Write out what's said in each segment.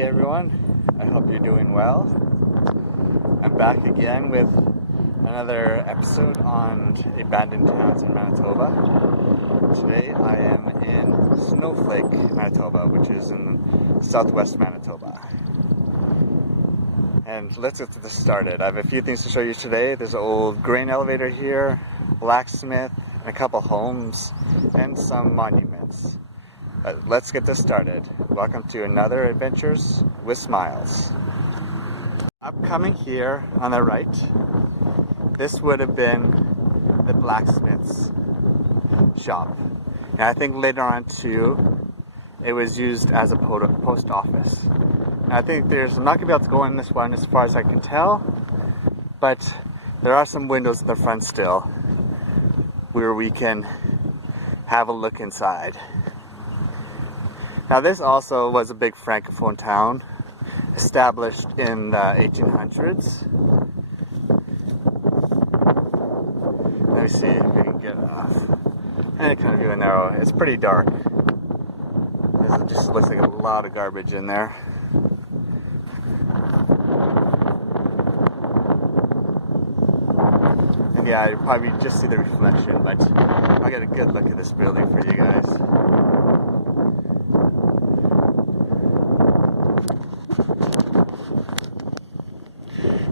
Hey everyone, I hope you're doing well. I'm back again with another episode on abandoned towns in Manitoba. Today I am in Snowflake, Manitoba, which is in southwest Manitoba. And let's get this started. I have a few things to show you today. There's an old grain elevator here, blacksmith, and a couple homes, and some monuments. But let's get this started. Welcome to another Adventures with Smiles. Upcoming here on the right, this would have been the blacksmith's shop. And I think later on too, it was used as a post office. And I think I'm not gonna be able to go in this one as far as I can tell, but there are some windows in the front still where we can have a look inside. Now this also was a big Francophone town, established in the 1800s. Let me see if we can get off. And it kind of even narrow. It's pretty dark. It just looks like a lot of garbage in there. And yeah, you probably just see the reflection, but I'll get a good look at this building for you guys.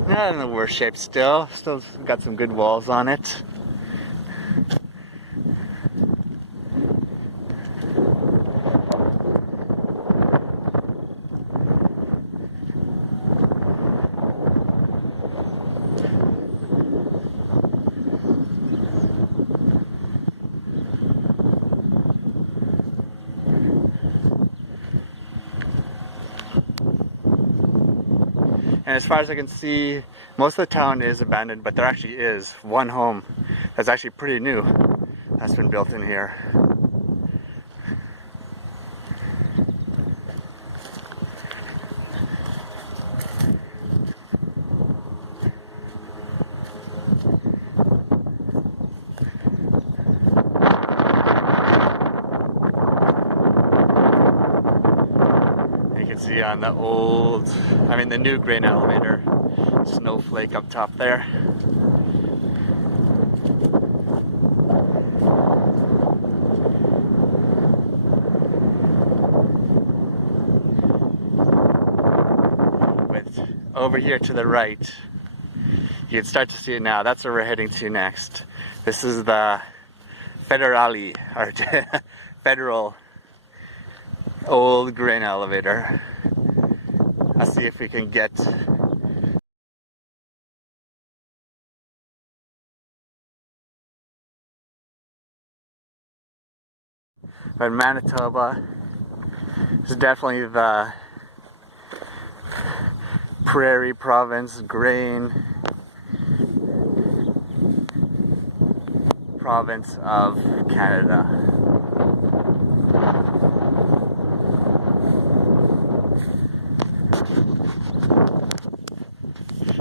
Not in the worst shape still got some good walls on it. And as far as I can see, most of the town is abandoned, but there actually is one home that's actually pretty new that's been built in here. See on the new grain elevator, Snowflake up top there. With over here to the right, you can start to see it now. That's where we're heading to next. This is the Federale, or Federal old grain elevator. Let's see if we can get but Manitoba is definitely the prairie province, grain province of Canada.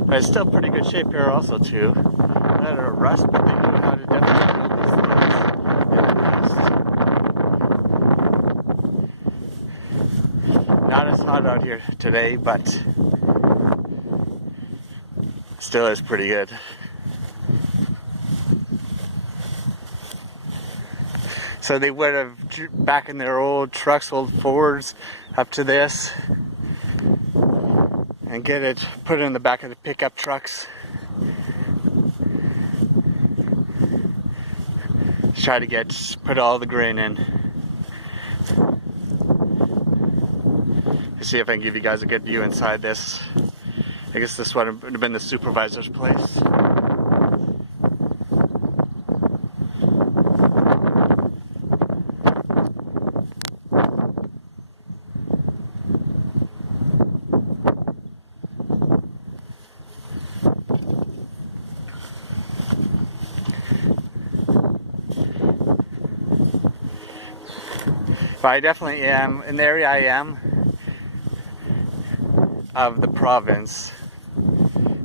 But it's still pretty good shape here also too. Not a rust, but they knew how to definitely build these things in the past. Not as hot out here today, but still is pretty good. So they would have, back in their old trucks, old Fords, up to this, and put it in the back of the pickup trucks. Try to put all the grain in. See if I can give you guys a good view inside this. I guess this would have been the supervisor's place. But I definitely am, in the area I am of the province,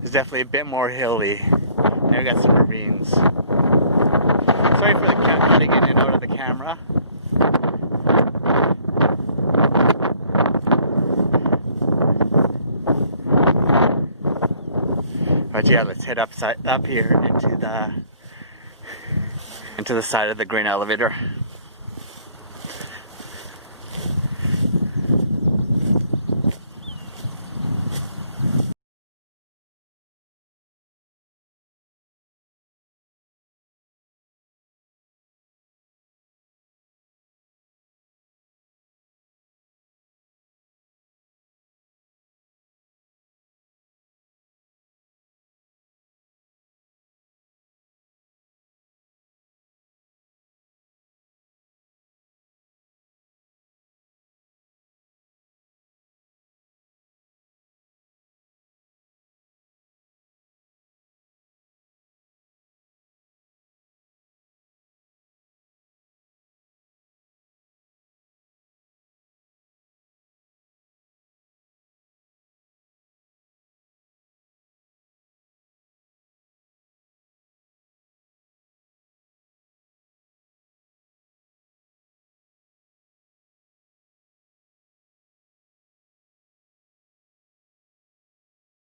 is definitely a bit more hilly. And we got some ravines. Sorry for the cat cutting in and out of the camera. But yeah, let's head up here into the side of the grain elevator.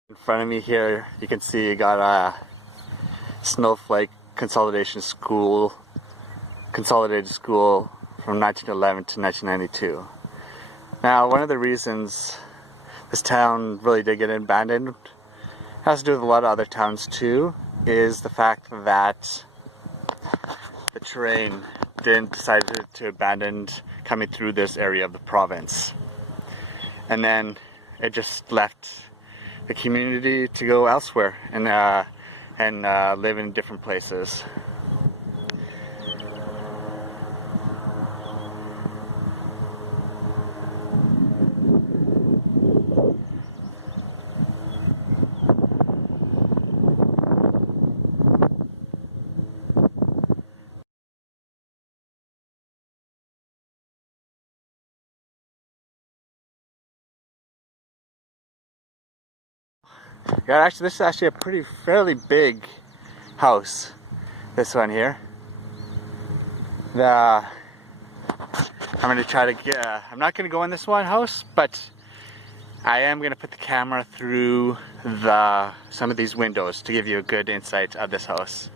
In front of me here, you can see you got a Snowflake consolidated school from 1911 to 1992. Now, one of the reasons this town really did get abandoned, has to do with a lot of other towns too, is the fact that the terrain decided to abandon coming through this area of the province. And then it just left the community to go elsewhere and live in different places. Yeah, actually, this is actually a fairly big house. This one here. I'm gonna try to get. I'm not gonna go in this one house, but I am gonna put the camera through some of these windows to give you a good insight of this house.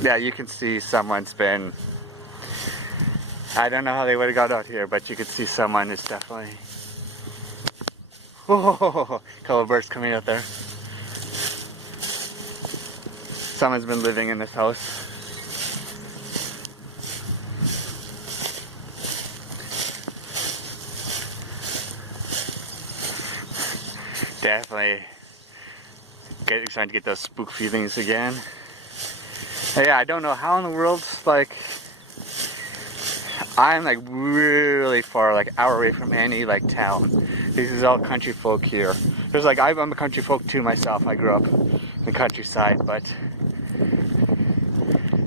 Yeah, you can see someone's been, I don't know how they would have got out here, but you can see someone is definitely, oh, a couple of birds coming out there. Someone's been living in this house. Definitely starting to get those spook feelings again. Yeah, I don't know how in the world, like, I'm like really far, like hour away from any like town. This is all country folk here. There's like, I'm a country folk too myself. I grew up in the countryside, but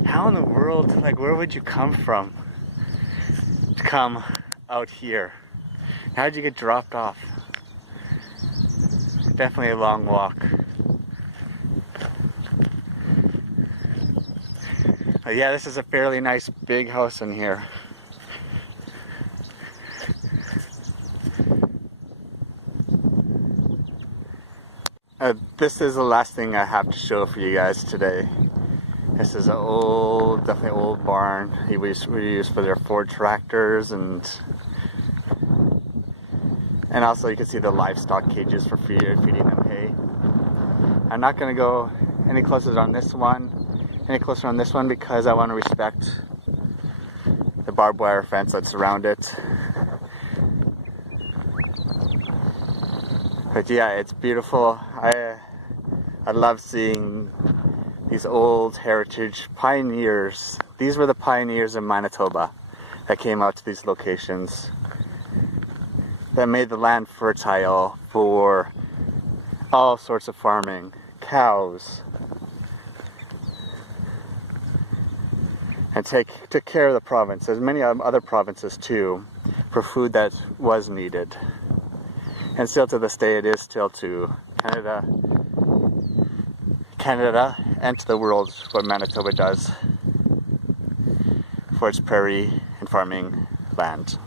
how in the world, like where would you come from to come out here? How'd you get dropped off? Definitely a long walk. Yeah, this is a fairly nice big house in here. This is the last thing I have to show for you guys today. This is an old, definitely old barn. We used for their Ford tractors, and also you can see the livestock cages for feeding them hay. I'm not going to go any closer on this one. Because I want to respect the barbed wire fence that's around it. But yeah, it's beautiful. I love seeing these old heritage pioneers. These were the pioneers in Manitoba that came out to these locations, that made the land fertile for all sorts of farming, cows, and took care of the province, as many other provinces too, for food that was needed. And still to this day, it is still to Canada and to the world what Manitoba does for its prairie and farming land.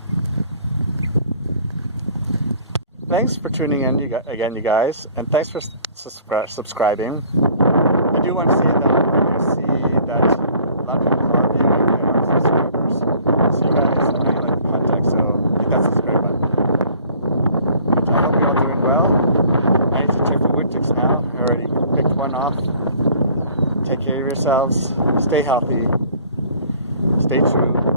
Thanks for tuning in again, you guys, and thanks for subscribing. I do want to say that I do see that a lot of people are viewing and are subscribers. So you guys, I know you like the content, so hit that subscribe button. And I hope you're all doing well. I need to check the wood ticks now. I already picked one off. Take care of yourselves. Stay healthy. Stay true.